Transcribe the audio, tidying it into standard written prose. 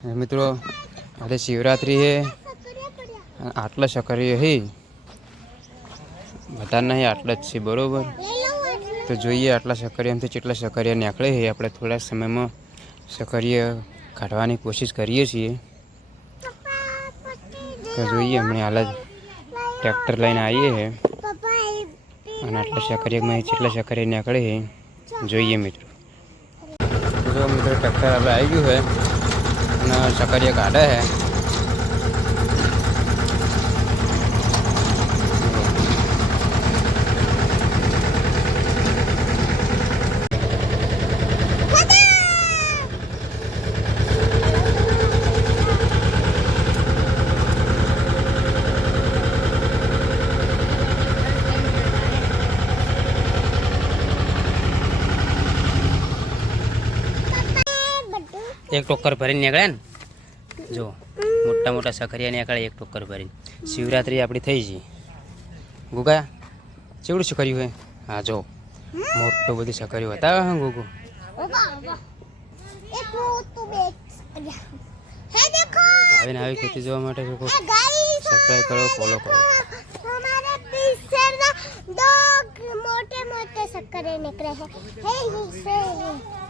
મિત્રો આજે શિવરાત્રી है આટલા શકરીઓ હે બતા નહીં આટલા જ છે બરોબર તો જોઈએ આટલા શકરીયામાંથી કેટલા શકરીયા નીકળે છે આપણે થોડા સમયમાં શકરીયા કાઢવાની કોશિશ કરીએ છીએ તો જોઈએ હમણાં હાલ જ ટ્રેક્ટર લઈને આવીએ છે અને આટલા શકરીયામાં કેટલા શકરીયા નીકળે છે જોઈએ મિત્રો જો મિત્રો ટ્રેક્ટર આપણે આવી ગયું છે અને શકરીયા કાઢે છે एक टोकर भरीने निकळे ने जो मोटा मोटा सकरिया निकळे एक टोकर भरीने शिवरात्रि आपणी थई जी गुगा चेवडું શકર્યું હે હા જો મોટો બધી શકર્યું હતા હા ગુગુ એક મોટો બેગ હે દેખો આવીને આવી ખેતી જોવા માટે લોકો સબસ્ક્રાઇબ કરો ફોલો કરો हमारे पीछे दो मोटे मोटे सकरे निकले हैं हे